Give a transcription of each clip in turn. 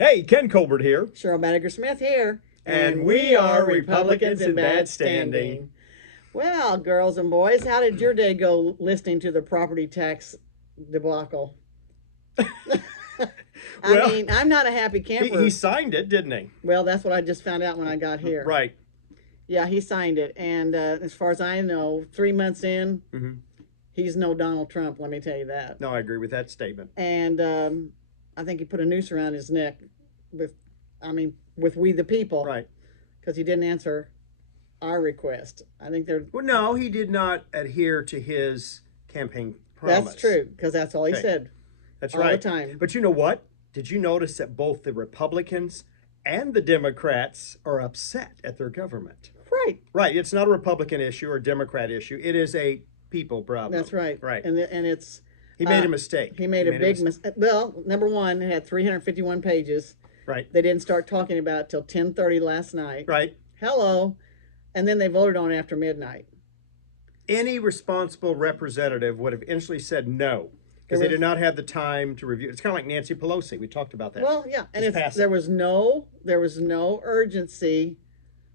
Hey, Ken Colbert here. Cheryl Smith here. And we are Republicans in bad standing. Well, girls and boys, how did your day go listening to the property tax debacle? I'm not a happy camper. He signed it, didn't he? Well, that's what I just found out when I got here. Right. Yeah, he signed it. And as far as I know, 3 months in, he's no Donald Trump, let me tell you that. No, I agree with that statement. And I think he put a noose around his neck with we the people. Right. Because he didn't answer our request. I think they're... Well, no, he did not adhere to his campaign promise. That's true, because that's all he said. That's all right. The time. But you know what? Did you notice that both the Republicans and the Democrats are upset at their government? Right. Right. It's not a Republican issue or a Democrat issue. It is a people problem. That's right. Right. And it's... He made a mistake. He made a big mistake. Well, number one, it had 351 pages. Right. They didn't start talking about it till 10:30 last night. Right. Hello. And then they voted on it after midnight. Any responsible representative would have eventually said no, because they did not have the time to review. It's kind of like Nancy Pelosi. We talked about that. Well, yeah. And there was no urgency,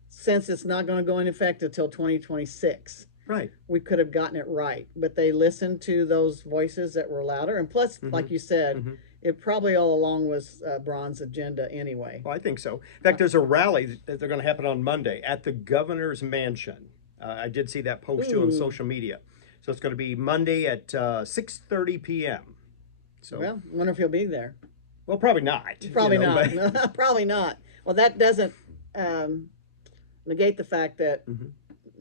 since it's not going to go into effect until 2026. Right. We could have gotten it right, but they listened to those voices that were louder. And plus, like you said, it probably all along was Braun's agenda anyway. Well, I think so. In fact, there's a rally that they're going to happen on Monday at the governor's mansion. I did see that post too on social media. So it's going to be Monday at 6:30 p.m. So, well, I wonder if he'll be there. Well, probably not. Probably not. No, probably not. Well, that doesn't negate the fact that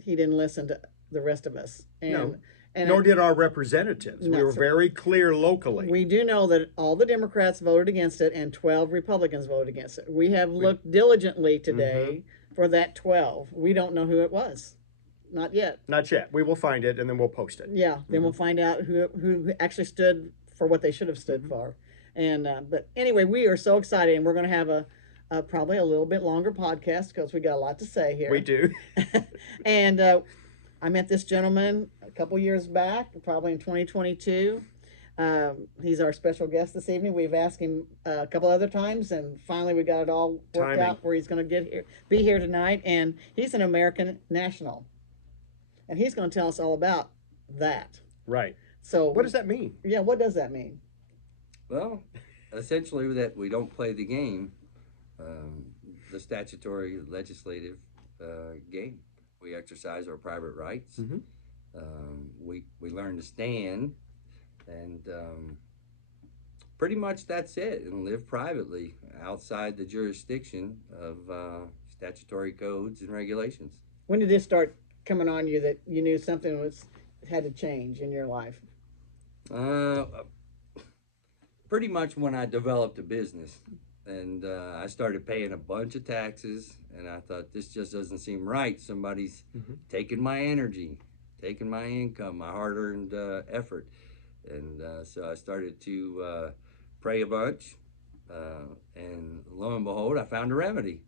he didn't listen to the rest of us. No. Nor did our representatives. We were very clear locally. We do know that all the Democrats voted against it and 12 Republicans voted against it. We have looked diligently today for that 12. We don't know who it was. Not yet. Not yet. We will find it and then we'll post it. Yeah, then we'll find out who actually stood for what they should have stood for. And but anyway, we are so excited, and we're going to have a probably a little bit longer podcast because we got a lot to say here. We do. And I met this gentleman a couple years back, probably in 2022. He's our special guest this evening. We've asked him a couple other times, and finally we got it all worked out where he's going to be here tonight. And he's an American national, and he's going to tell us all about that. Right. So what does that mean? Yeah, what does that mean? Well, essentially that we don't play the game, the statutory legislative game. We exercise our private rights. We learn to stand, and pretty much that's it, and live privately outside the jurisdiction of statutory codes and regulations. When did this start coming on you that you knew something had to change in your life? Pretty much when I developed a business. And I started paying a bunch of taxes, and I thought, this just doesn't seem right. Somebody's taking my energy, taking my income, my hard-earned effort. And so I started to pray a bunch, and lo and behold, I found a remedy.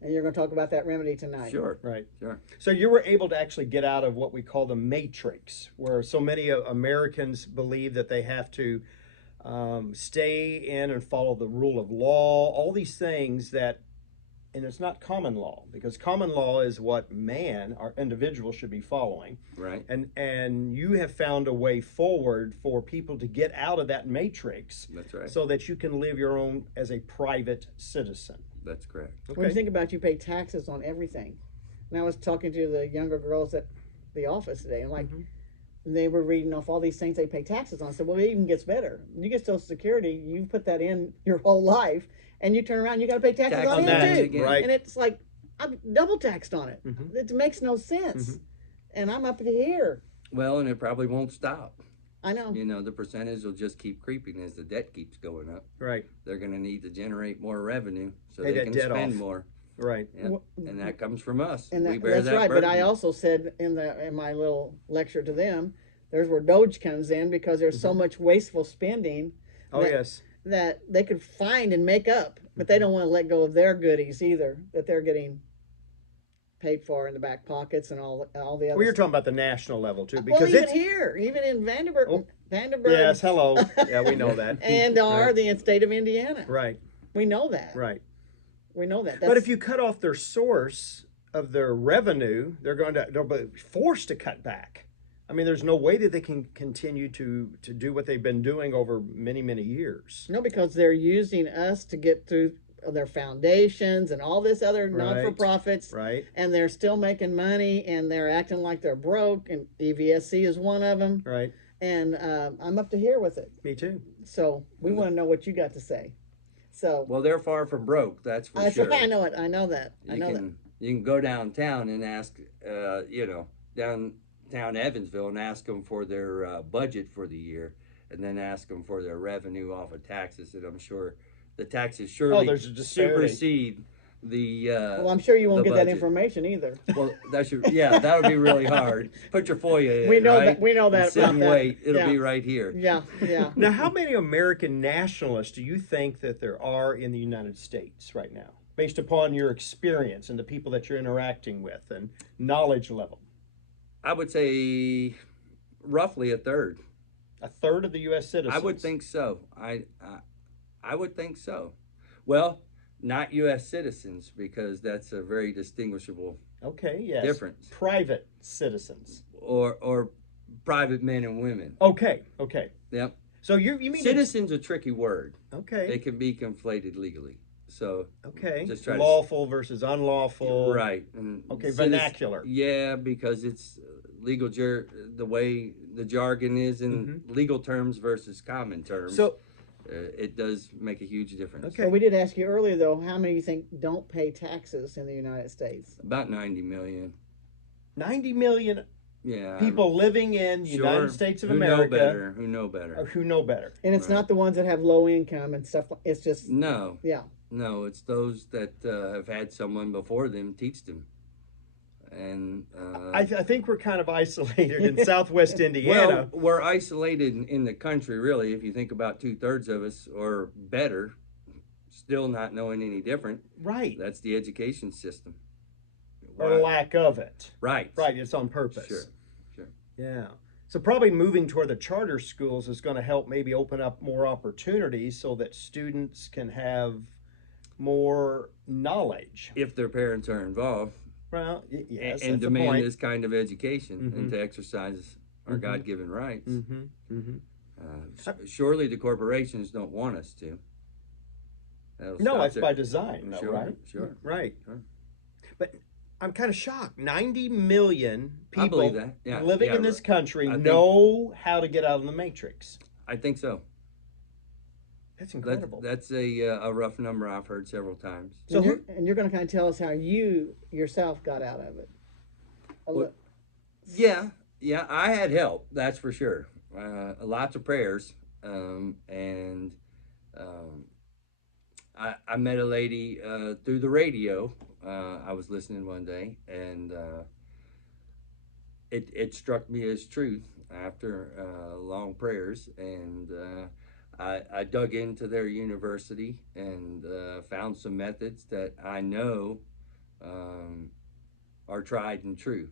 And you're going to talk about that remedy tonight. Sure. Right. Sure. So you were able to actually get out of what we call the matrix, where so many Americans believe that they have to stay in and follow the rule of law, all these things that, and it's not common law, because common law is what our individual should be following. Right. And you have found a way forward for people to get out of that matrix. That's right. So that you can live your own as a private citizen. That's correct. Okay. When you think about, you pay taxes on everything. And I was talking to the younger girls at the office today, and like, they were reading off all these things they pay taxes on. I said, well, it even gets better. You get Social Security, you put that in your whole life, and you turn around, you got to pay taxes on it too. Right. And it's like, I'm double taxed on it. It makes no sense. And I'm up to here. Well, and it probably won't stop. I know. You know, the percentage will just keep creeping as the debt keeps going up. Right. They're going to need to generate more revenue so Pay they can that debt spend off. more. Right. Yeah. And that comes from us. And we bear that's that right. burden. But I also said in my little lecture to them, there's where Doge comes in, because there's so much wasteful spending. That they could find and make up, but they don't want to let go of their goodies either, that they're getting paid for in the back pockets and all the other. Well, you're talking about the national level too, because even here, even in Vanderbilt, yes, hello, yeah, we know that. And the state of Indiana. Right. We know that. Right. We know that. But if you cut off their source of their revenue, they'll be forced to cut back. I mean, there's no way that they can continue to do what they've been doing over many, many years. No, because they're using us to get through their foundations and all this other non-for-profits, Right. and they're still making money, and they're acting like they're broke, and EVSC is one of them. Right. And I'm up to here with it. Me too. So we want to know what you got to say. So Well, they're far from broke, that's for sure. I know it. I know that. You can go downtown and ask, downtown Evansville and ask them for their budget for the year, and then ask them for their revenue off of taxes, and I'm sure the taxes surely there's a disparity. supersede the. Well, I'm sure you won't the get that budget. information either. Well, that would be really hard. Put your FOIA in. We know right? that. We know that. And sit about and that. wait. It'll Yeah. be right here. Yeah. Yeah. Now, how many American nationalists do you think that there are in the United States right now, based upon your experience and the people that you're interacting with and knowledge level? I would say roughly a third. A third of the U.S. citizens. I would think so. I would think so. Well, not U.S. citizens, because that's a very distinguishable Okay, yes. difference. Private citizens. Or private men and women. Okay. Yep. So you mean Citizen's a tricky word. Okay. It can be conflated legally. So Okay. just try lawful versus unlawful. right. And Okay, vernacular. Yeah, because it's legal the way the jargon is in legal terms versus common terms. So it does make a huge difference. Okay. So we did ask you earlier, though, how many you think don't pay taxes in the United States? About 90 million. 90 million Yeah. people living in the Sure. United States of Who America Who know better. or who know better. And it's not the ones that have low income and stuff. It's just No. yeah. No, it's those that have had someone before them teach them. And I think we're kind of isolated in Southwest Indiana. well, we're isolated in the country, really. If you think about 2/3 of us or better, still not knowing any different. Right. That's the education system. Or lack of it. Right. Right. It's on purpose. Sure. Yeah. So probably moving toward the charter schools is going to help maybe open up more opportunities so that students can have more knowledge. If their parents are involved. Well, yes, And that's the demand point. this kind of education and to exercise our God-given rights. Surely the corporations don't want us to. That'll No, stop that's their- by design, though, Sure, right? sure. Right. Sure. But I'm kind of shocked. 90 million I people believe that. Yeah, living yeah, in this country I think- know how to get out of the matrix. I think so. That's incredible. That's a rough number I've heard several times. So And you're going to kind of tell us how you yourself got out of it. Yeah, I had help, that's for sure. Lots of prayers, and I met a lady through the radio. I was listening one day, and it struck me as truth after long prayers, and I dug into their university and found some methods that I know are tried and true.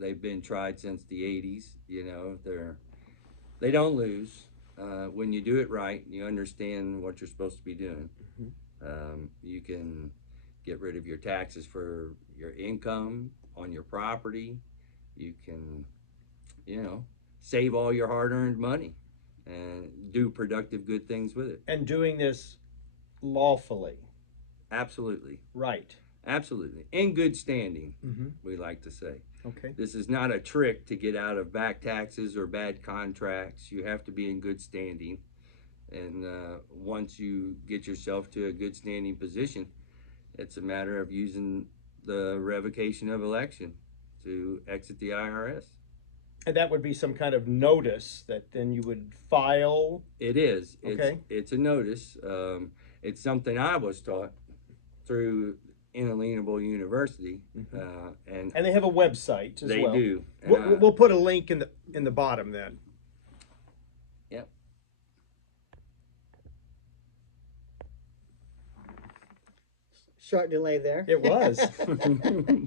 They've been tried since the 80s. You know, they don't lose. When you do it right, you understand what you're supposed to be doing. You can get rid of your taxes for your income on your property. You can, save all your hard-earned money and do productive, good things with it. and doing this lawfully. Absolutely. Right. Absolutely. In good standing, Mm-hmm. we like to say. Okay. This is not a trick to get out of back taxes or bad contracts. You have to be in good standing. And once you get yourself to a good standing position, it's a matter of using the revocation of election to exit the IRS. And that would be some kind of notice that then you would file. It is. Okay. It's a notice. It's something I was taught through Inalienable University, and And they have a website as they well. do. We'll put a link in the bottom then. Yep. Short delay there. It was.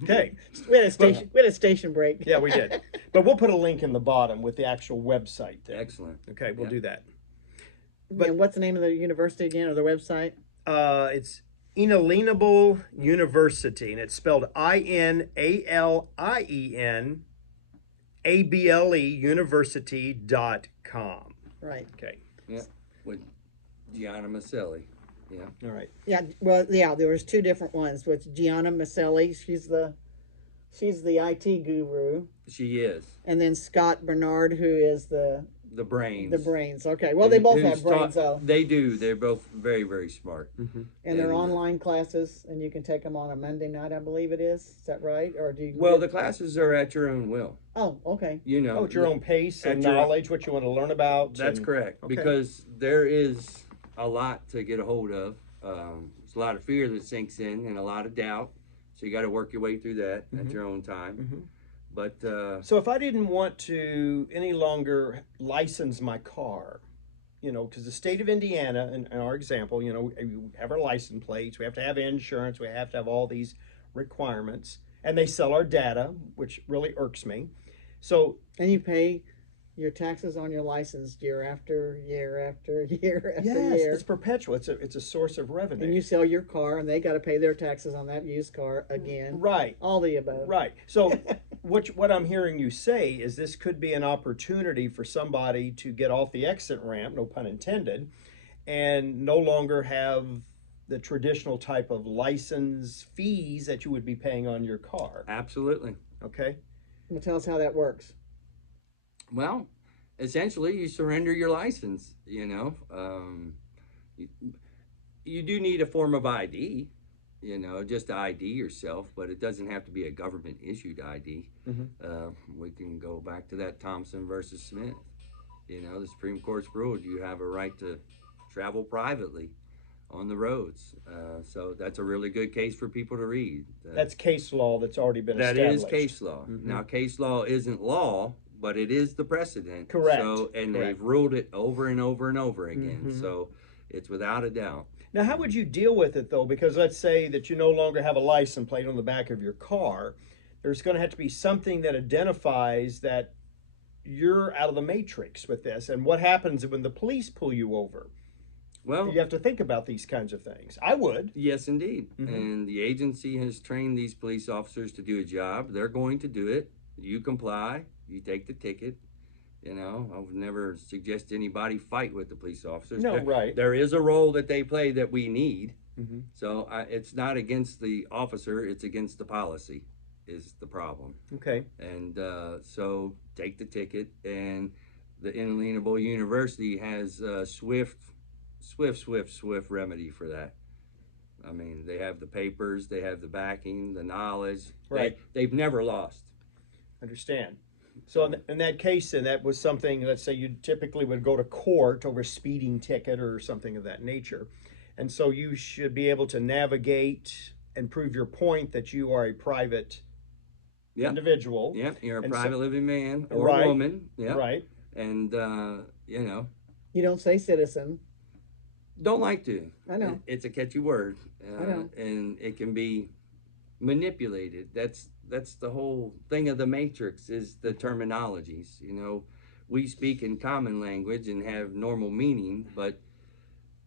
Okay. We had a station break. Yeah, we did. But we'll put a link in the bottom with the actual website then. Excellent. Okay, we'll Yeah. do that. And what's the name of the university again, or the website? It's Inalienable University, and it's spelled INALIENABLE University.com. Right. Okay. Yeah, with Gianna Maselli. Yeah. All right. Yeah. Well, yeah. There was two different ones with Gianna Maselli. She's the IT guru, She is and then Scott Bernard, who is the brains. brains. Okay. Well, they both have brains, though. They do. They're both very, very smart. Mm-hmm. And they're online classes, and you can take them on a Monday night, I believe it is. Is that right? Or do you? Well, the classes are at your own will. Oh, okay. You know, Oh, at your own pace and at your- knowledge, what you want to learn about. That's and- correct, Okay. because there is a lot to get a hold of. There's a lot of fear that sinks in and a lot of doubt. So you got to work your way through that at your own time. Mhm. But So if I didn't want to any longer license my car, because the state of Indiana, in our example, we have our license plates, we have to have insurance, we have to have all these requirements, and they sell our data, which really irks me. So And you pay your taxes on your license year after year after year after yes, year. it's perpetual. It's a source of revenue. And you sell your car, and they got to pay their taxes on that used car again. Right. All the above. Right. So what I'm hearing you say is this could be an opportunity for somebody to get off the exit ramp, no pun intended, and no longer have the traditional type of license fees that you would be paying on your car. absolutely. Okay? Well, tell us how that works. Well, essentially, you surrender your license. You, you do need a form of ID. Just to ID yourself, but it doesn't have to be a government issued ID. We can go back to that Thompson versus Smith. The Supreme Court's ruled you have a right to travel privately on the roads. So that's a really good case for people to read. That's case law that's already been That established. is case law. Now, case law isn't law, but it is the precedent. Correct. So, and Correct. they've ruled it over and over and over again. So it's without a doubt. Now, how would you deal with it, though? Because let's say that you no longer have a license plate on the back of your car. There's going to have to be something that identifies that you're out of the matrix with this. And what happens when the police pull you over? Well, You have to think about these kinds of things. I would. yes, indeed. Mhm. And the agency has trained these police officers to do a job. They're going to do it. You comply. You take the ticket. I would never suggest anybody fight with the police officers. No, There- right. There is a role that they play that we need. Mhm. So it's not against the officer. It's against the policy is the problem. Okay. And so take the ticket. And the Inalienable University has a swift remedy for that. I mean, they have the papers, they have the backing, the knowledge. Right. They've never lost. Understand. So in that case, then, that was something, let's say you typically would go to court over a speeding ticket or something of that nature. And so you should be able to navigate and prove your point that you are a private Yeah. individual. Yeah, you're a And private living man or Right. woman. Yeah. Right. And, You don't say citizen. don't like to. I know. It's a catchy word. I know. And it can be manipulated. That's the whole thing of the matrix is the terminologies. We speak in common language and have normal meaning, but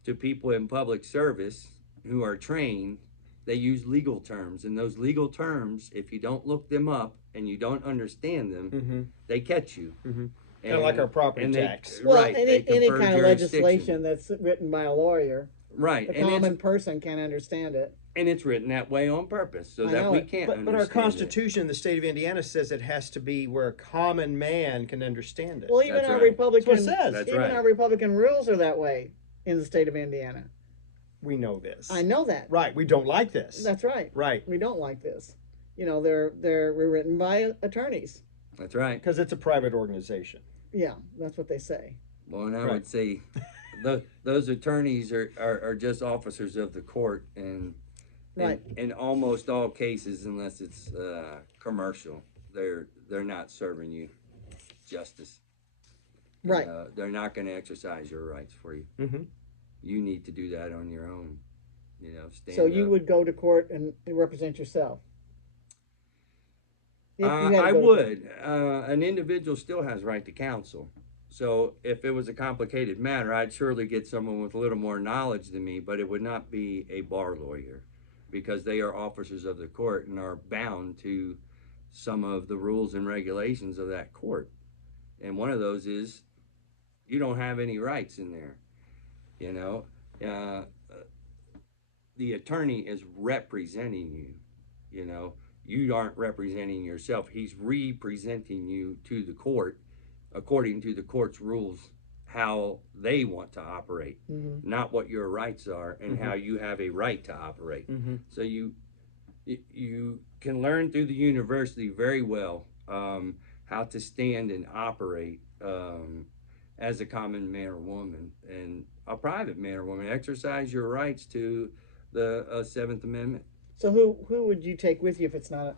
to people in public service who are trained, they use legal terms. And those legal terms, if you don't look them up and you don't understand them, Mm-hmm. they catch you. Mm-hmm. Kind of like our property and tax. Well, Right. they any confer kind of jurisdiction. legislation that's written by a lawyer, Right. the And common person can't understand it. it's written that way on purpose so I that know we it. can't But our understand Constitution in the state of Indiana says it has to be where a common man can understand it. Well, even That's our right. Republican, That's what it says. That's even right. our Republican rules are that way in the state of Indiana. We know this. I know that. Right. We don't like this. That's right. Right. We don't like this. They're written by attorneys. it. That's right. Because it's a private organization. Yeah, that's what they say. Well, and I Right. would say those attorneys are just officers of the court, and Right. in almost all cases, unless it's commercial, they're not serving you justice. Right. They're not going to exercise your rights for you. Mm-hmm. You need to do that on your own. Stand So you up. would go to court and represent yourself. If you had to I go to- would. An individual still has right to counsel. So if it was a complicated matter, I'd surely get someone with a little more knowledge than me, but it would not be a bar lawyer because they are officers of the court and are bound to some of the rules and regulations of that court. And one of those is you don't have any rights in there. You know, the attorney is representing you. You know, you aren't representing yourself. He's representing you to the court according to the court's rules, how they want to operate, not what your rights are and how you have a right to operate. So you can learn through the university very well how to stand and operate as a common man or woman and a private man or woman. Exercise your rights to the Seventh Amendment. So who would you take with you if it's not?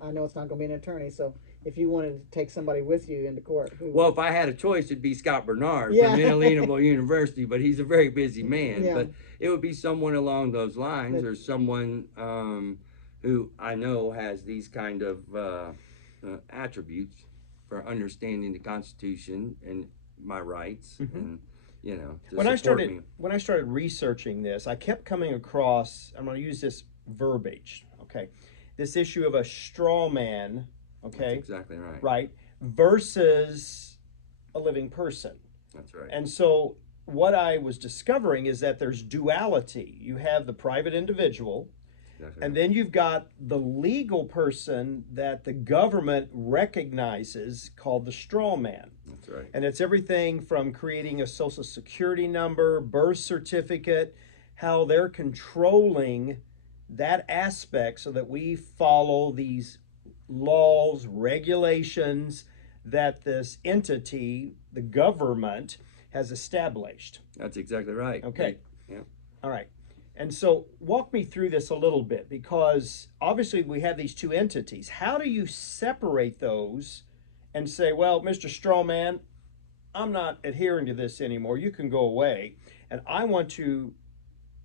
I know it's not going to be an attorney. So if you wanted to take somebody with you into court, well, if I had a choice, it'd be Scott Bernard Yeah. from Inalienable University, but he's a very busy man. Yeah. But it would be someone along those lines, or someone who I know has these kind of attributes for understanding the Constitution and my rights, and you know. To When I support me. started researching this, I kept coming across. I'm going to use this verbiage. Okay, this issue of a straw man. Okay, That's exactly right. Right, versus a living person. That's right. And so what I was discovering is that there's duality. You have the private individual, Exactly and right. then you've got the legal person that the government recognizes called the straw man. That's right. And it's everything from creating a social security number, birth certificate, how they're controlling that aspect so that we follow these laws, regulations that this entity, the government, has established. That's exactly right. Okay. Yeah. All right. And so walk me through this a little bit, because obviously we have these two entities. How do you separate those and say, well, Mr. Strawman, I'm not adhering to this anymore. You can go away. And I want to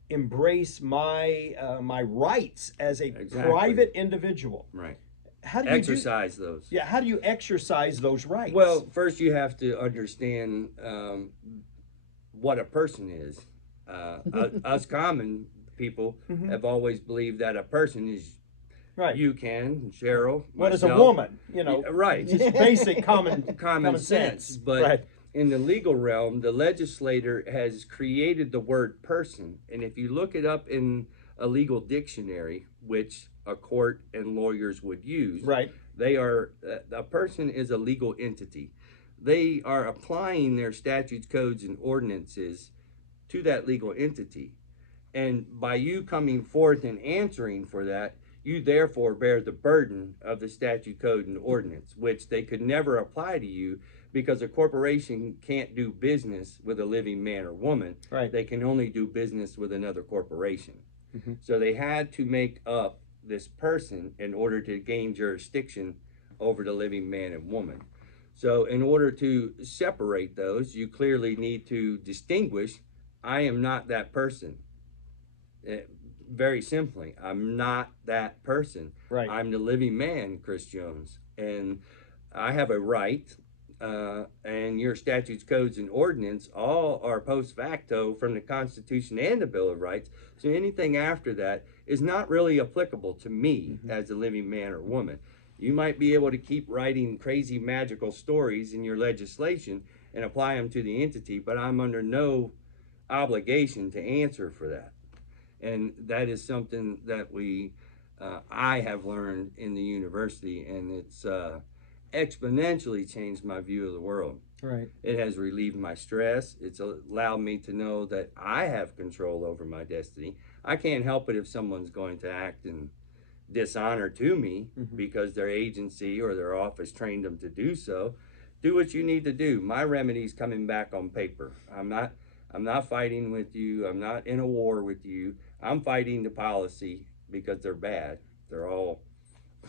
embrace my my rights as a Exactly. private individual. Right. How do you Exercise those. Yeah, how do you exercise those rights? Well, first you have to understand what a person is. Us common people have always believed that a person is right. you, Ken, Cheryl, What is a myself. woman? You know, Yeah, right. just basic common sense. But right. in the legal realm, the legislator has created the word person. And if you look it up in a legal dictionary, which a court and lawyers would use, Right. they are, a person is a legal entity. They are applying their statutes, codes, and ordinances to that legal entity. And by you coming forth and answering for that, you therefore bear the burden of the statute, code, and ordinance, which they could never apply to you because a corporation can't do business with a living man or woman. Right. They can only do business with another corporation. Mhm. So they had to make up this person in order to gain jurisdiction over the living man and woman. So in order to separate those, you clearly need to distinguish, I am not that person. Very simply, I'm not that person. Right. I'm the living man, Chris Jones, and I have a right, and your statutes, codes, and ordinance all are post facto from the Constitution and the Bill of Rights. So anything after that is not really applicable to me as a living man or woman. You might be able to keep writing crazy magical stories in your legislation and apply them to the entity, but I'm under no obligation to answer for that. And that is something that I have learned in the university, and it's exponentially changed my view of the world. Right. It has relieved my stress. It's allowed me to know that I have control over my destiny. I can't help it if someone's going to act in dishonor to me because their agency or their office trained them to do so. Do what you need to do. My remedy's coming back on paper. I'm not fighting with you. I'm not in a war with you. I'm fighting the policy because they're bad. They're all.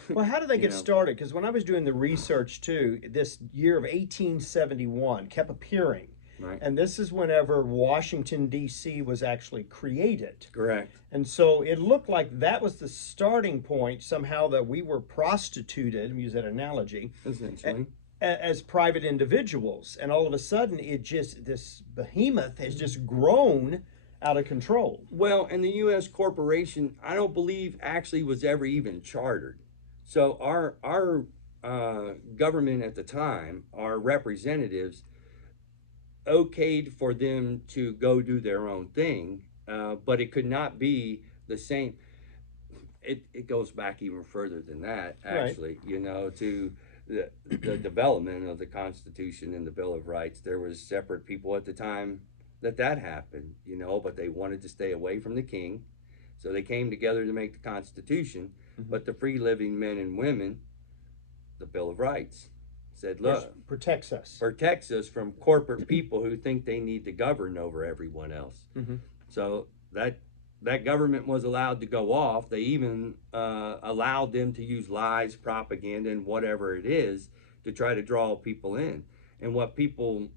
Well, how did they get started? Because when I was doing the research too, this year of 1871 kept appearing. Right. And this is whenever Washington, D.C. was actually created. Correct. And so it looked like that was the starting point somehow, that we were prostituted, use that analogy. Essentially. as private individuals, and all of a sudden this behemoth has just grown out of control. Well, and the U.S. corporation, I don't believe actually was ever even chartered. So our government at the time, our representatives, okayed for them to go do their own thing, but it could not be the same. It goes back even further than that, actually, you know, to the development of the Constitution and the Bill of Rights. There was separate people at the time that happened, you know, but they wanted to stay away from the king. So they came together to make the Constitution, but the free living men and women, the Bill of Rights, said, look, protects us from corporate people who think they need to govern over everyone else. So that government was allowed to go off. They even allowed them to use lies, propaganda, and whatever it is to try to draw people in. And what people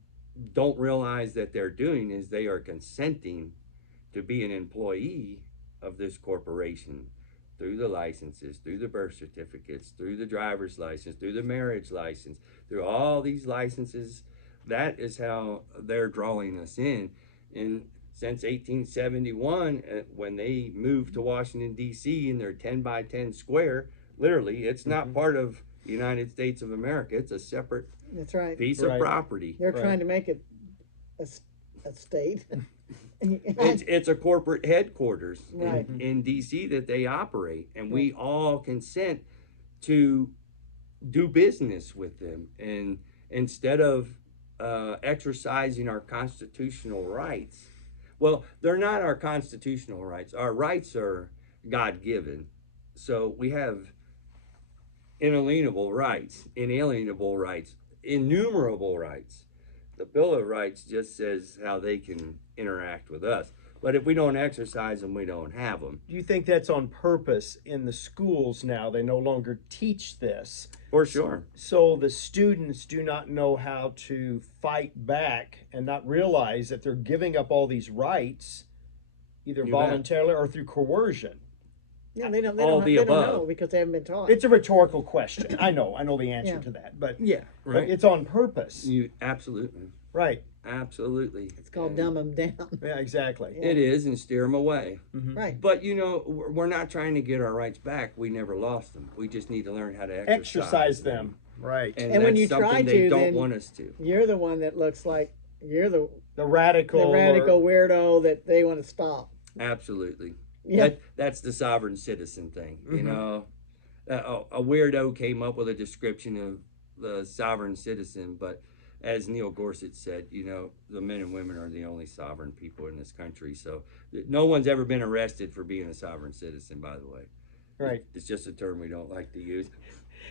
don't realize that they're doing is they are consenting to be an employee of this corporation through the licenses, through the birth certificates, through the driver's license, through the marriage license, through all these licenses. That is how they're drawing us in. And since 1871, when they moved to Washington, D.C. in their 10 by 10 square, literally, it's not part of the United States of America. It's a separate That's right. piece of property. They're trying to make it a state. It's a corporate headquarters Right. in D.C. that they operate, and we all consent to do business with them. And instead of exercising our constitutional rights, well, they're not our constitutional rights. Our rights are God-given. So we have inalienable rights, inalienable rights, innumerable rights. The Bill of Rights just says how they can interact with us. But if we don't exercise them, we don't have them. Do you think that's on purpose in the schools now? They no longer teach this. For sure. So the students do not know how to fight back and not realize that they're giving up all these rights, either voluntarily or through coercion. Yeah, they don't know because they haven't been taught. It's a rhetorical question. I know the answer to that, but yeah, right. But it's on purpose. You absolutely right. Absolutely. It's called dumb them down. Yeah, exactly. Yeah. It is, and steer them away. Right. But you know, we're not trying to get our rights back. We never lost them. We just need to learn how to exercise them. Right. And when that's you something try they to, don't then want us to. You're the one that looks like you're the radical weirdo that they want to stop. Absolutely. Yeah. That's the sovereign citizen thing. You know, a weirdo came up with a description of the sovereign citizen, but as Neil Gorsuch said, you know, the men and women are the only sovereign people in this country. So no one's ever been arrested for being a sovereign citizen, by the way. Right. It's just a term we don't like to use.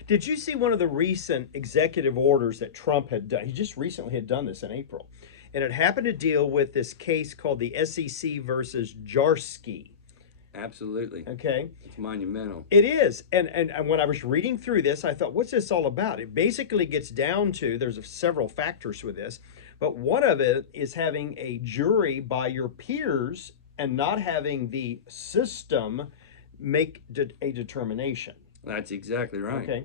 Did you see one of the recent executive orders that Trump had done? He just recently had done this in April. And it happened to deal with this case called the SEC versus Jarsky. Absolutely. Okay. It's monumental. It is. And when I was reading through this, I thought, what's this all about? It basically gets down to, there's several factors with this, but one of it is having a jury by your peers and not having the system make a determination. That's exactly right. Okay.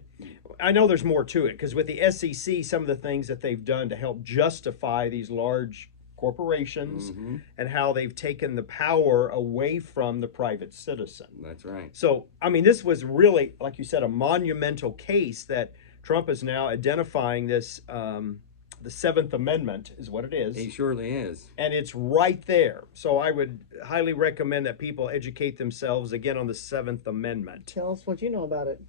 I know there's more to it, because with the SEC, some of the things that they've done to help justify these large corporations and how they've taken the power away from the private citizen. That's right. So, I mean, this was really, like you said, a monumental case that Trump is now identifying this, the Seventh Amendment is what it is. He surely is. And it's right there. So I would highly recommend that people educate themselves again on the Seventh Amendment. Tell us what you know about it.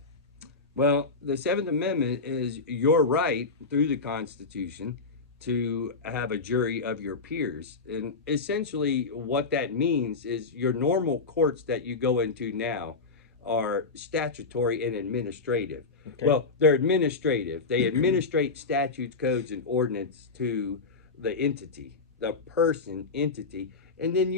Well, the Seventh Amendment is your right through the Constitution to have a jury of your peers. And essentially what that means is your normal courts that you go into now are statutory and administrative. Okay. Well, they're administrative. They administrate statutes, codes, and ordinance to the entity, the person entity. And then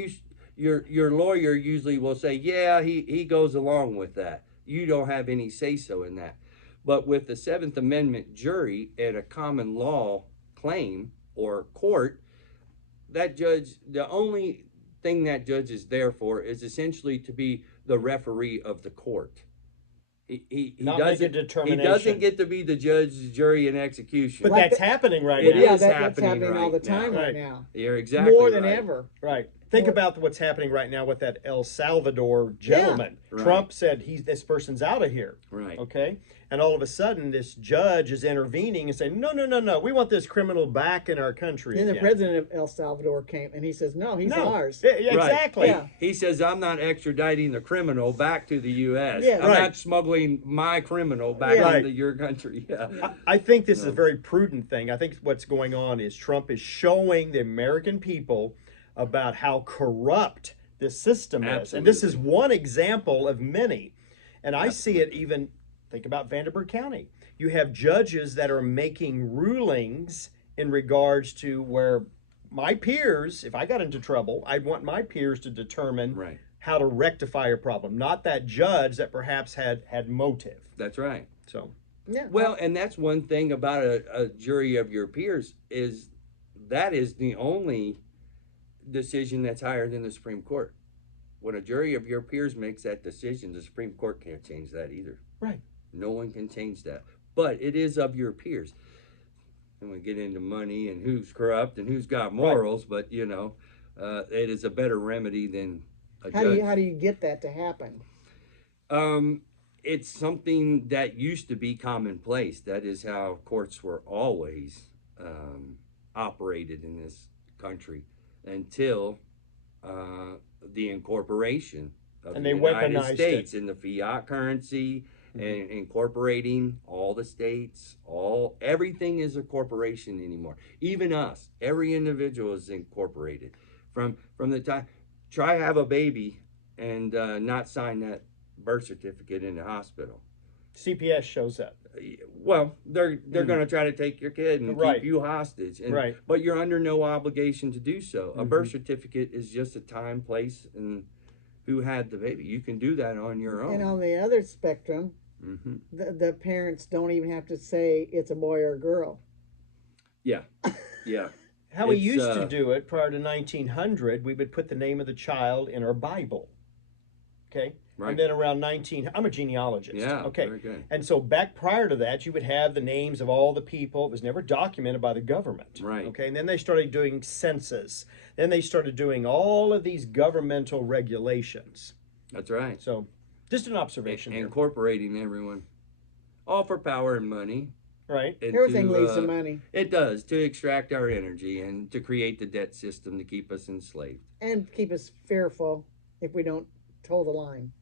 your lawyer usually will say, yeah, he goes along with that. You don't have any say-so in that. But with the Seventh Amendment jury at a common law claim or court, that judge, the only thing that judge is there for is essentially to be the referee of the court. He Not make a doesn't. He determination. doesn't get to be the judge, jury, and execution. But Like that's happening right It now. Yeah, is that's happening happening all the right time now. right Right. now. You're exactly More than right. ever. Right. Think Well- about what's happening right now with that El Salvador gentleman. Right. Trump said this person's out of here. Right. Okay. And all of a sudden, this judge is intervening and saying, no. We want this criminal back in our country. Then the again." president of El Salvador came and he says, no, he's No. ours. Yeah, Right. exactly. Yeah. He says, I'm not extraditing the criminal back to the U.S. Yeah. I'm Right. not smuggling my criminal back Yeah. into your country. Yeah. I think this is a very prudent thing. I think what's going on is Trump is showing the American people about how corrupt this system is. And this is Absolutely. one example of many. And I see it even, think about Vanderbilt County. You have judges that are making rulings in regards to where my peers, if I got into trouble, I'd want my peers to determine Right. how to rectify a problem, not that judge that perhaps had motive. That's right. So, Yeah. Well, and that's one thing about a jury of your peers is that is the only decision that's higher than the Supreme Court. When a jury of your peers makes that decision, the Supreme Court can't change that either. right. No one can change that. But it is of your peers. And we get into money and who's corrupt and who's got morals, but you know, it is a better remedy than a judge. How do you get that to happen? It's something that used to be commonplace. That is how courts were always operated in this country until the incorporation of And the they United weaponized States in the fiat currency and incorporating all the states. Everything is a corporation anymore. Even us, every individual is incorporated. From the time, try have a baby and not sign that birth certificate in the hospital. CPS shows up. Well, they're going to try to take your kid and Right. keep you hostage. And, Right. But you're under no obligation to do so. A birth certificate is just a time, place, and who had the baby. You can do that on your own. And on the other spectrum, Hmm. the parents don't even have to say it's a boy or a girl. Yeah, yeah. How we It's, used to do it prior to 1900, we would put the name of the child in our Bible. Okay? Right. And then around I'm a genealogist. Yeah, Okay. very good. And so back prior to that, you would have the names of all the people. It was never documented by the government. Right. Okay. And then they started doing census. Then they started doing all of these governmental regulations. That's right. So just an observation here. Incorporating everyone, all for power and money. Right? and Everything to, leads to money It does, to extract our energy and to create the debt system to keep us enslaved. and keep us fearful if we don't toe the line.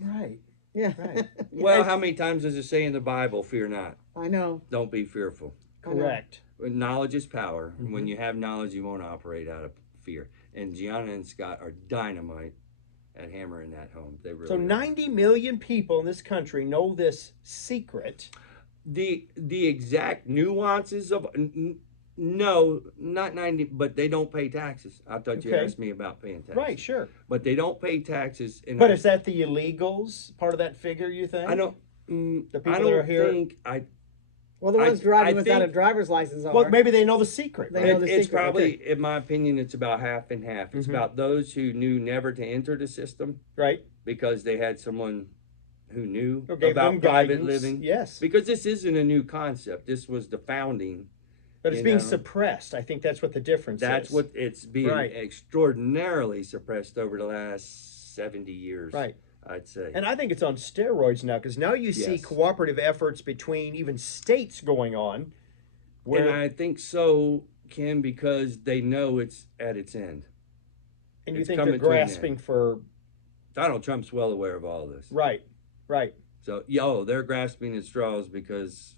Right. Yeah. Right. Well, how many times does it say in the Bible, fear not, I know. don't be fearful? Correct. Knowledge is power. Mm-hmm. When you have knowledge, you won't operate out of fear. And Gianna and Scott are dynamite at hammering that home. They really So are. 90 million people in this country know this secret. The exact nuances of no, not 90, but they don't pay taxes. I thought you Okay. asked me about paying taxes. Right, sure. But they don't pay taxes. And But is that the illegals part of that figure, you think? I don't. The people I that don't are here- think I. Well, the I- ones driving I without a think- driver's license are. Well, maybe they know the secret. They right? know the It's secret, probably, in my opinion, it's about half and half. It's Mhm. about those who knew never to enter the system Right? because they had someone who knew Or gave them about private guidance. living. Yes. Because this isn't a new concept. This was the founding. But it's you being know. suppressed. I think that's what the difference That's is. what it's being Right. extraordinarily suppressed over the last 70 years. Right. I'd say. And I think it's on steroids now because now you see Yes. cooperative efforts between even states going on. Where, And I think so, Ken, because they know it's at its end. and you it's think they're coming to an end. grasping for. Donald Trump's well aware of all this. Right. Right. So, they're grasping at straws because,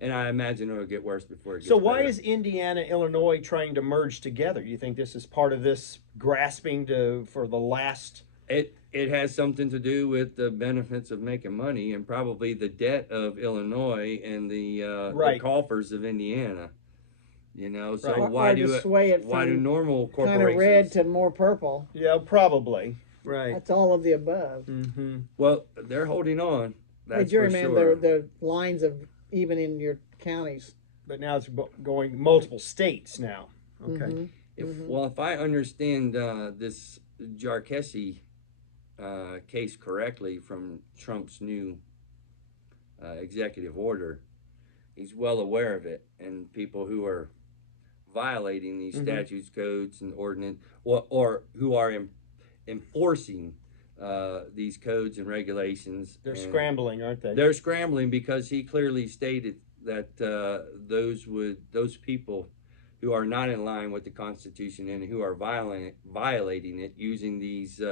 and I imagine it'll get worse before it gets So why better. is Indiana, Illinois trying to merge together? You think this is part of this grasping for the last? It has something to do with the benefits of making money and probably the debt of Illinois and the Right. coffers of Indiana. So Right. why or do to sway it why do from normal kind corporations? of red to more purple. Yeah, probably. Right. That's all of the above. Mm-hmm. Well, they're holding on. That's They for gerrymander sure. the lines of even in your counties. But now it's going multiple states now. Okay. Mhm. If I understand this Jarkessi case correctly from Trump's new executive order, he's well aware of it, and people who are violating these statutes, codes, and ordinance, or who are enforcing these codes and regulations. They're scrambling, aren't they? They're scrambling because he clearly stated that those people who are not in line with the Constitution and who are violating it using these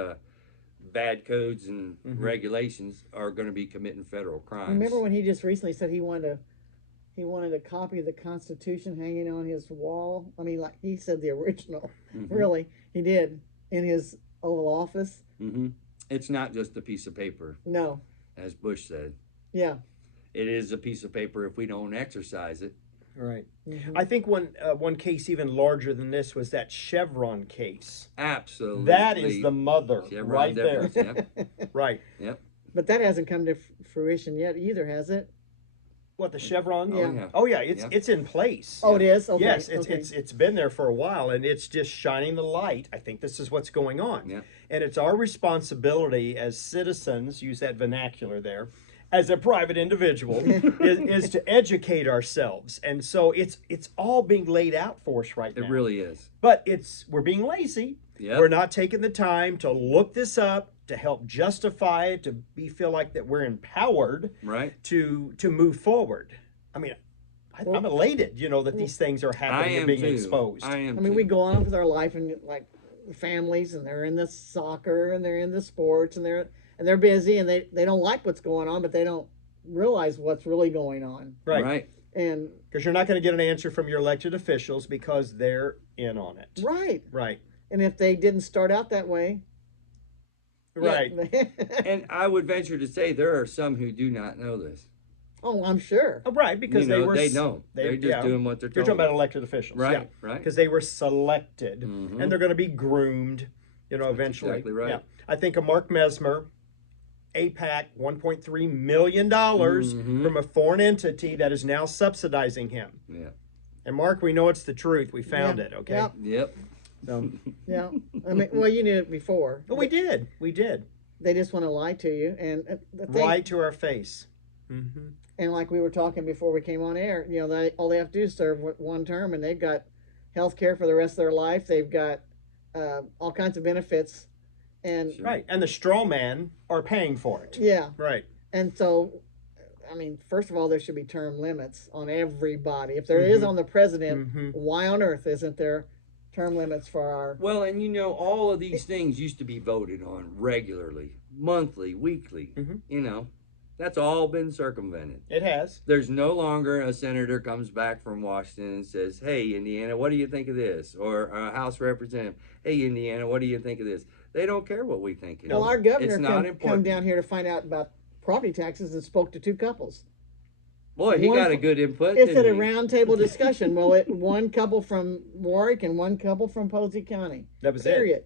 bad codes and regulations are going to be committing federal crimes. Remember when he just recently said he wanted a copy of the Constitution hanging on his wall? I mean, like he said, the original. Really, he did in his Oval Office. It's not just a piece of paper. No. As Bush said. Yeah. It is a piece of paper if we don't exercise it. Right. I think one case even larger than this was that Chevron case. Absolutely. That is the mother Chevron right there. Yep. Right. Yep. But that hasn't come to fruition yet either, has it? What, the Chevron? Yeah. Oh yeah, it's in place. Oh, it is. Okay. Yes, okay. it's been there for a while, and it's just shining the light. I think this is what's going on. Yeah. And it's our responsibility as citizens, use that vernacular there, as a private individual, is to educate ourselves. And so it's all being laid out for us right now. It really is. But we're being lazy. Yep. We're not taking the time to look this up, to help justify it, to feel like that we're empowered Right. to move forward. I mean, I'm elated, that these things are I happening am and being too. exposed. I am I mean, too. we go on with our life and like families, and they're in the soccer and they're in the sports, and they're busy, and they don't like what's going on, but they don't realize what's really going on. Right. And Because you're not going to get an answer from your elected officials because they're in on it. right. Right. And if they didn't start out that way, Right. yeah. And I would venture to say there are some who do not know this. Oh, I'm sure. Oh, right, because They know. They're just yeah. doing what they're You're told. talking about elected officials. Right, right. Because they were selected, Mhm. and they're going to be groomed, eventually. exactly right. Yeah. I think of Mark Mesmer, APAC, $1.3 million from a foreign entity that is now subsidizing him. Yeah. And Mark, we know it's the truth. We found Yeah. it, okay? Yep. Yep. So, Yeah. I mean, well, you knew it before. but we did. They just want to lie to you, and the thing, Right to our face. Mm-hmm. and like we were talking before we came on air, all they have to do is serve one term, and they've got health care for the rest of their life. They've got all kinds of benefits, and Sure. Right, and the straw man are paying for it. yeah, Right. and so, I mean, first of all, there should be term limits on everybody. If there is on the president, why on earth isn't there term limits for our? Well, and all of these things used to be voted on regularly, monthly, weekly. That's all been circumvented. It has. There's no longer a senator comes back from Washington and says, "Hey, Indiana, what do you think of this?" Or a House representative, "Hey, Indiana, what do you think of this?" They don't care what we think. Well, our governor It's not come important. down here to find out about property taxes and spoke to two couples. Boy, he One got a for- good input. It's at a didn't he? round table discussion. Well, one couple from Warwick and one couple from Posey County. That was it. Period.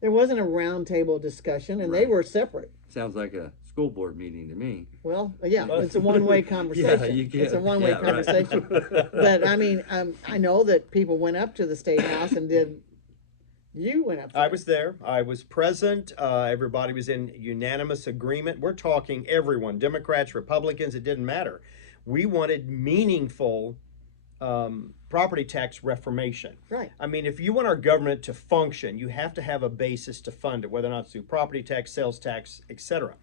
There wasn't a round table discussion, and they Right. were separate. Sounds like a school board meeting to me. Well, yeah, it's a one-way conversation. you can. It's a one-way Yeah, right. conversation. But I mean, I know that people went up to the state house and did. You went up there. I was there. I was present. Everybody was in unanimous agreement. We're talking everyone, Democrats, Republicans, it didn't matter. We wanted meaningful property tax reformation. Right. I mean, if you want our government to function, you have to have a basis to fund it, whether or not it's through property tax, sales tax, etc.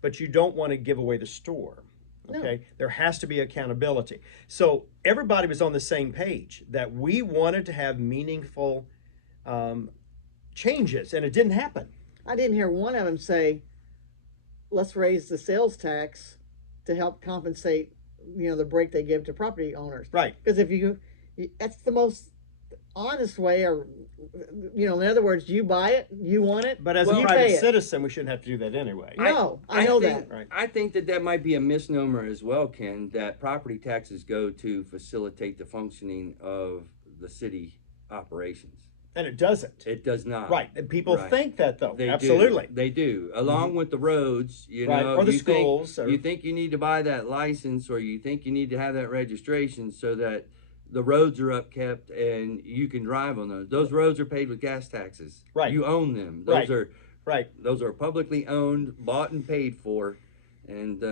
But you don't want to give away the store. Okay, there has to be accountability. So everybody was on the same page that we wanted to have meaningful changes, and it didn't happen. I didn't hear one of them say, "Let's raise the sales tax to help compensate, the break they give to property owners." Right. Because if that's the most honest way, or in other words, you buy it, you want it, But as you a pay private it. citizen, we shouldn't have to do that anyway. No, I know think, that. Right. I think that might be a misnomer as well, Ken, that property taxes go to facilitate the functioning of the city operations. And it doesn't. It does not. Right. And people Right. think that, though. They Absolutely. do. They do. Along with the roads, Right. Or the you schools. Think, you think you need to buy that license, or you think you need to have that registration so that the roads are upkept and you can drive on those. Those roads are paid with gas taxes. Right. You own them. Those Right. are Right. Those are publicly owned, bought and paid for, and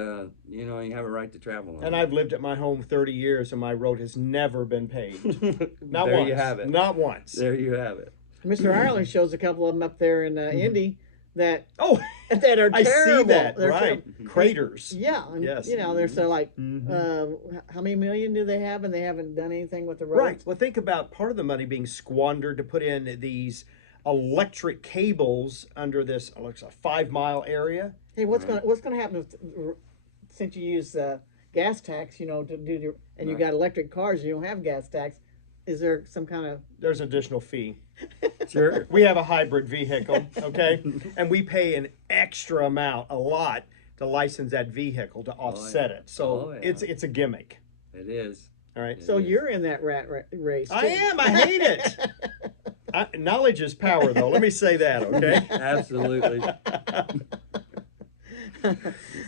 you have a right to travel on And them. I've lived at my home 30 years, and my road has never been paved. Not There once. you have it. Not once. There you have it. Mr. Ireland shows a couple of them up there in Indy that Oh, that are I terrible. see that. They're Right. Craters. Yeah, and, Yes. they're so like, Mhm. how many million do they have, and they haven't done anything with the roads? Right. Well, think about part of the money being squandered to put in these electric cables under this, looks like a 5-mile area. Hey, what's gonna happen since you use gas tax, to do the, and you Right. got electric cars, you don't have gas tax? Is there some kind of There's an additional fee. Sure. We have a hybrid vehicle, okay? And we pay an extra amount, a lot, to license that vehicle to offset it. So it's a gimmick. It is. All right. So you're in that race. I too. am. I hate it. Knowledge is power, though. Let me say that, okay? Absolutely.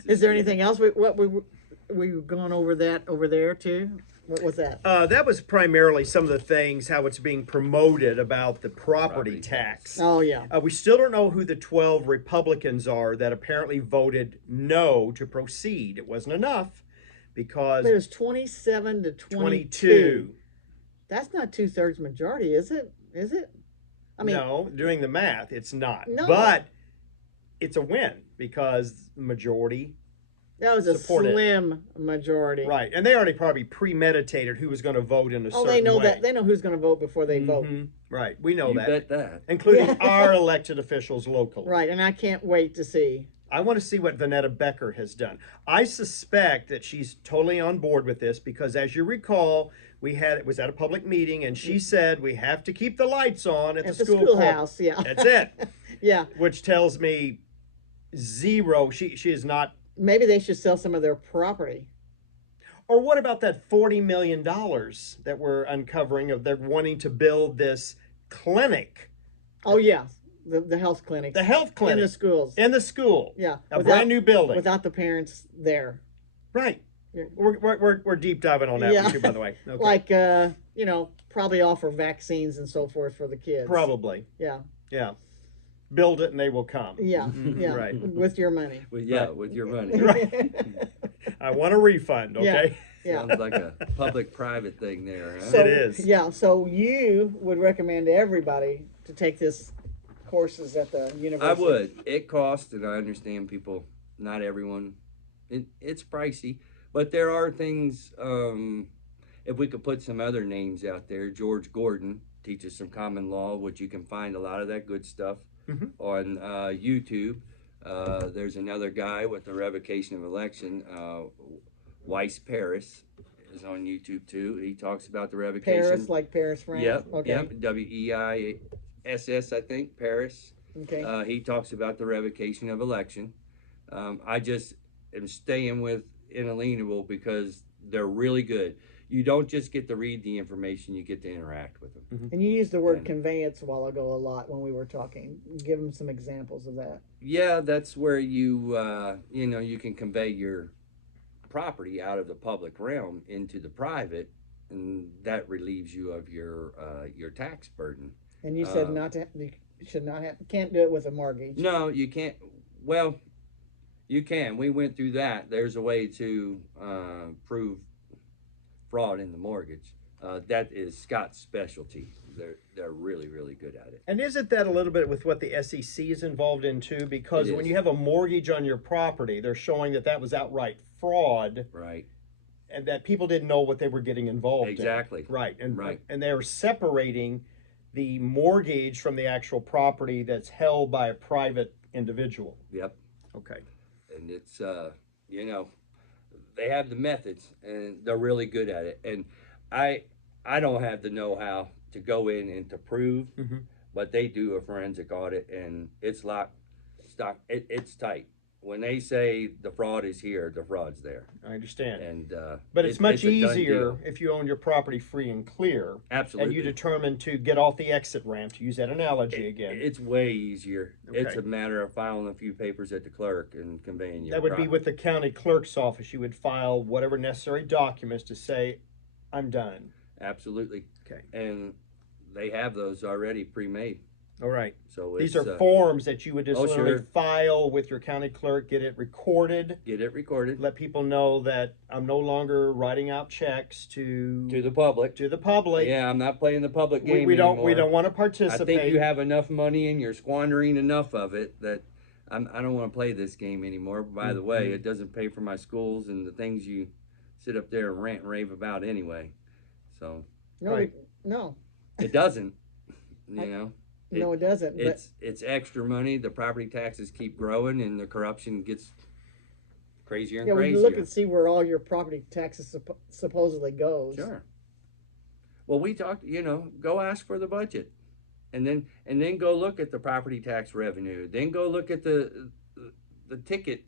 Is there anything else? We going over that over there too? What was that? That was primarily some of the things, how it's being promoted about the property Property tax. Oh yeah. We still don't know who the 12 Republicans are that apparently voted no to proceed. It wasn't enough because There's 27 to 22. 22. That's not 2/3 majority, is it? Is it? I mean, No, doing the math, it's not. No. But it's a win because the majority, that was a support it. slim majority. right? And they already probably premeditated who was going to vote in a Oh, certain they know way. that. They know who's going to vote before they vote. Mhm. Right, we know You that, bet that. including Yeah. our elected officials locally. Right, and I can't wait to see. I want to see what Vanetta Becker has done. I suspect that she's totally on board with this because, as you recall, it was at a public meeting, and she said we have to keep the lights on at the schoolhouse. Yeah. That's it. Yeah. Which tells me zero. She is not. Maybe they should sell some of their property. Or what about that $40 million that we're uncovering of they're wanting to build this clinic, Oh yeah, the health clinics. the health in clinic the schools. in the school, Yeah. a brand new building. without the parents there. Right. Yeah. We're deep diving on that Yeah. one too, by the way. Okay. Like probably offer vaccines and so forth for the kids. Probably. Yeah. Yeah. Build it and they will come. Yeah. Yeah. Right. With your money. Well, with your money. Right. I want a refund, okay? Yeah. Sounds like a public-private thing there, huh? So, It is. Yeah. So you would recommend to everybody to take this courses at the university? I would. It costs, and I understand people, not everyone, it's pricey, but there are things, if we could put some other names out there, George Gordon teaches some common law, which you can find a lot of that good stuff on YouTube. There's another guy with the revocation of election, Weiss Paris is on YouTube too. He talks about the revocation. Paris, like Paris, France? Yep, Okay. yep, WEISS, I think, Paris. Okay. He talks about the revocation of election. I just am staying with Inalienable because they're really good. You don't just get to read the information, you get to interact with them. And you used the word And- conveyance a while ago a lot when we were talking. Give them some examples of that. Yeah, that's where you you can convey your property out of the public realm into the private, and that relieves you of your tax burden. And you said you should not have, can't do it with a mortgage. No, you can't. Well, you can. We went through that. There's a way to prove fraud in the mortgage. That is Scott's specialty. They're really, really good at it. And isn't that a little bit with what the SEC is involved in too? Because It when is. you have a mortgage on your property, they're showing that was outright fraud Right. and that people didn't know what they were getting involved Exactly. in. Right. Right. And they're separating the mortgage from the actual property that's held by a private individual. Yep. Okay. And it's they have the methods and they're really good at it. And I don't have the know-how to go in and to prove, but they do a forensic audit and it's it's tight. When they say the fraud is here, the fraud's there. I understand. And But it's much a done easier deal. if you own your property free and clear. Absolutely. And you determine to get off the exit ramp, to use that analogy again. It's way easier. It's Okay. a matter of filing a few papers at the clerk and conveying your That would be property. with the county clerk's office. You would file whatever necessary documents to say, I'm done. Absolutely. Okay. And they have those already pre-made. All right. So These it's, are forms that you would just oh, literally sure. file with your county clerk, get it recorded, get it recorded let people know that I'm no longer writing out checks to the public. to the public. Yeah, I'm not playing the public game We don't anymore. want to I participate. think you have enough money and you're squandering enough of it that I don't want to play this game anymore. By the way, it doesn't pay for my schools and the things you sit up there and rant and rave about anyway. So No, Right. no, it doesn't. You know, no, it doesn't. But it's extra money. The property taxes keep growing and the corruption gets crazier and yeah, when crazier. you look and see where all your property taxes supposedly goes. Sure. Well, we talked. Go ask for the budget, and then go look at the property tax revenue. Then go look at the ticket,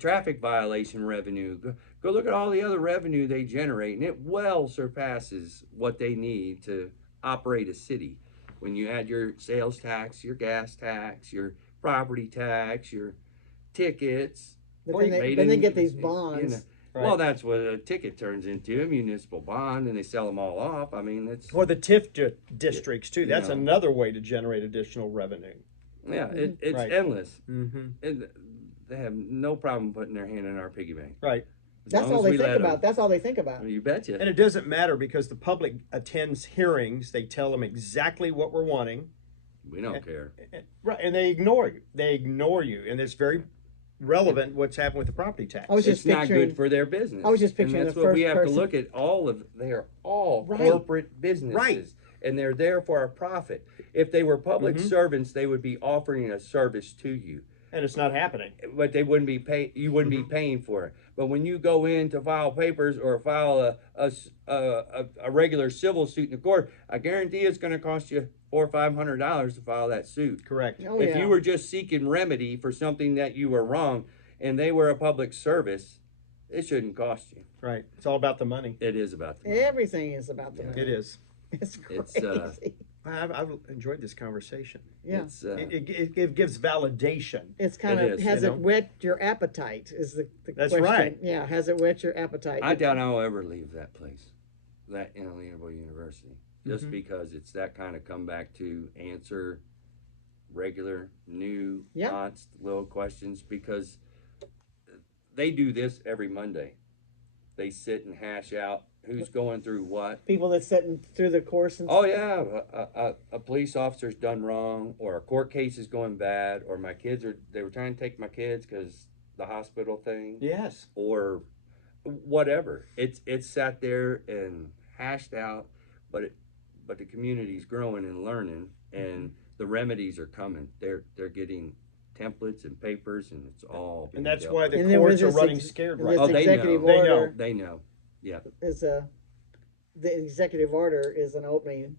traffic violation revenue. Go look at all the other revenue they generate, and it well surpasses what they need to operate a city. When you add your sales tax, your gas tax, your property tax, your tickets. But Well, then they get these bonds. Right. Well, that's what a ticket turns into, a municipal bond, and they sell them all off. I mean, it's Or the TIF districts too. You That's know. another way to generate additional revenue. yeah, it's Right. endless. Mm-hmm. They have no problem putting their hand in our piggy bank. Right. As That's long all as they we think let 'em. about. That's all they think about. You betcha. And it doesn't matter because the public attends hearings. They tell them exactly what we're wanting. We don't care. Right. And they ignore you. They ignore you. And it's very relevant what's happened with the property tax. I was just It's not picturing. good for their business. I was just picturing and that's the what we first have person- to look at. They are all Right. corporate businesses. Right. And they're there for a profit. If they were public Mhm. servants, they would be offering a service to you. And it's not happening. But they wouldn't be pay. You wouldn't be paying for it. But when you go in to file papers or file a regular civil suit in the court, I guarantee it's going to cost you $400 or $500 to file that suit. Correct. Oh, If yeah. you were just seeking remedy for something that you were wrong, and they were a public service, it shouldn't cost you. Right. It's all about the money. It is about the money. Everything is about the Yeah. money. It is. It's crazy. It's, I've enjoyed this conversation. yeah. It's, It gives validation. It's kind It of is, has you it know? whet your appetite? Is the That's question? right. Yeah, has it whet your appetite? I doubt I'll ever leave that place, that inalienable university, just Mhm. because it's that kind of comeback to answer regular, new, Yeah. nuanced little questions, because they do this every Monday. They sit and hash out who's going through what. People that sitting through the course and Oh yeah, a police officer's done wrong, or a court case is going bad, or they were trying to take my kids because the hospital thing, Yes. or whatever. It's sat there and hashed out, but the community's growing and learning, and the remedies are coming. They're getting templates and papers, and it's all being And that's dealt why with. the And then courts with are this running ex- scared this right Oh, now. they know. executive They know. order They know. Yeah, is the executive order is an opening.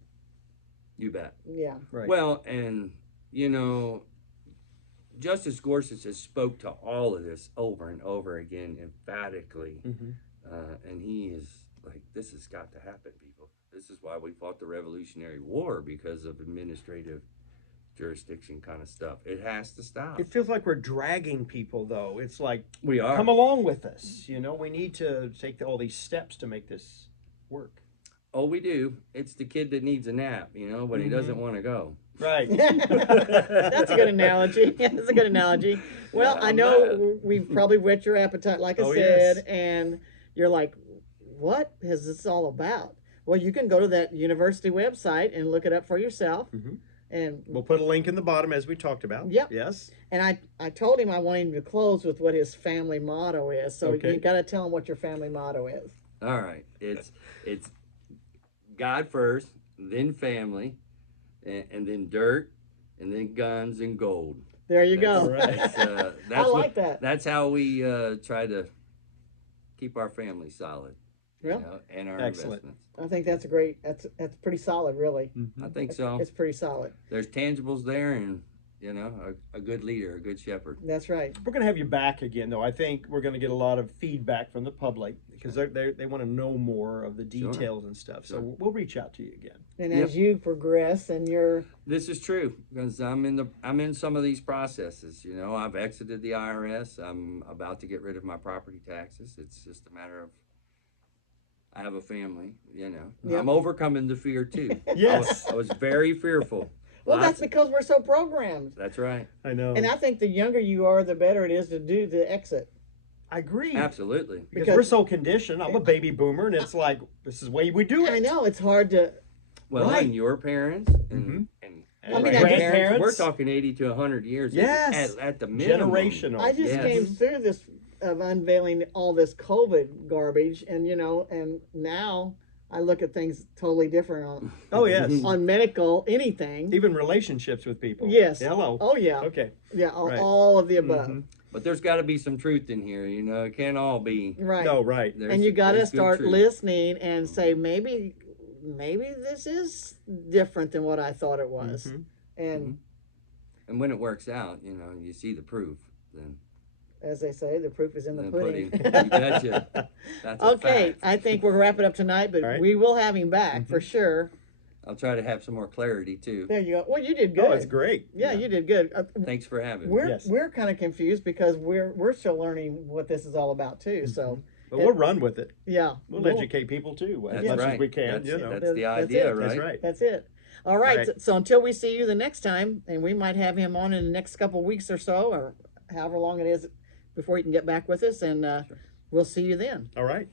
you bet. Yeah, Right. Well, and Justice Gorsuch has spoke to all of this over and over again emphatically, Mhm. and he is like, this has got to happen, people. This is why we fought the Revolutionary War, because of administrative jurisdiction kind of stuff. It has to stop. It feels like we're dragging people, though. It's like, We are. come along with us. We need to take all these steps to make this work. Oh, we do. It's the kid that needs a nap, but he doesn't want to go. Right. that's a good analogy. That's a good analogy. Well, Yeah, I I'm know we've probably whet your appetite, like I Oh, said, yes. and you're like, what is this all about? Well, you can go to that university website and look it up for yourself. Mhm. And We'll put a link in the bottom as we talked about. Yep. Yes. and I told him I wanted him to close with what his family motto is. So Okay. you got to tell him what your family motto is. All right. It's God first, then family, and then dirt, and then guns and gold. There you go. That's, I like that. That's how we try to keep our family solid, Yeah. and our Excellent. investments. I think that's a great. That's pretty solid, really. I think so. It's pretty solid. There's tangibles there, and a good leader, a good shepherd. That's right. We're going to have you back again, though. I think we're going to get a lot of feedback from the public because they want to know more of the Sure. details and stuff. So Sure. we'll reach out to you again. And Yep. as you progress and you're This is true, because I'm in some of these processes. I've exited the IRS. I'm about to get rid of my property taxes. It's just a matter of, I have a family. Yep. I'm overcoming the fear too. Yes. I was very fearful. Well, that's Lots- because we're so programmed. That's right. I know. And I think the younger you are, the better it is to do the exit. I agree. Absolutely. Because Because- we're so conditioned. I'm a baby boomer, and it's like, this is the way we do it. I know it's hard to. Well, Right. and your parents and I mean, I grandparents, guess- we're talking 80 to 100 years. Yes. At the minimum. Generational. I just Yes. came through this of unveiling all this COVID garbage, and and now I look at things totally different on Oh, yes. on medical anything. Even relationships with people. Yes. Hello. Oh yeah. Okay. Yeah. All, Right. all of the above. Mhm. But there's got to be some truth in here. It can't all be. Right. No, right. There's, And you got to there's good start truth. listening and say maybe this is different than what I thought it was. Mhm. And And when it works out, you see the proof. Then as they say, the proof is in the the pudding. You betcha. That's a Okay, fact. I think we're wrapping up tonight, but All right. we will have him back for sure. I'll try to have some more clarity too. There you go. Well, you did good. Oh, it's great. Yeah, you did good. Thanks for having me. We're Yes. we're kind of confused because we're still learning what this is all about too. So But we'll run with it. yeah, We'll educate people too, as That's much right. as we can. That's, that's That's the it. idea, right? That's right. That's it. All right. All right. So until we see you the next time, and we might have him on in the next couple of weeks or so, or however long it is before he can get back with us, and we'll see you then. All right.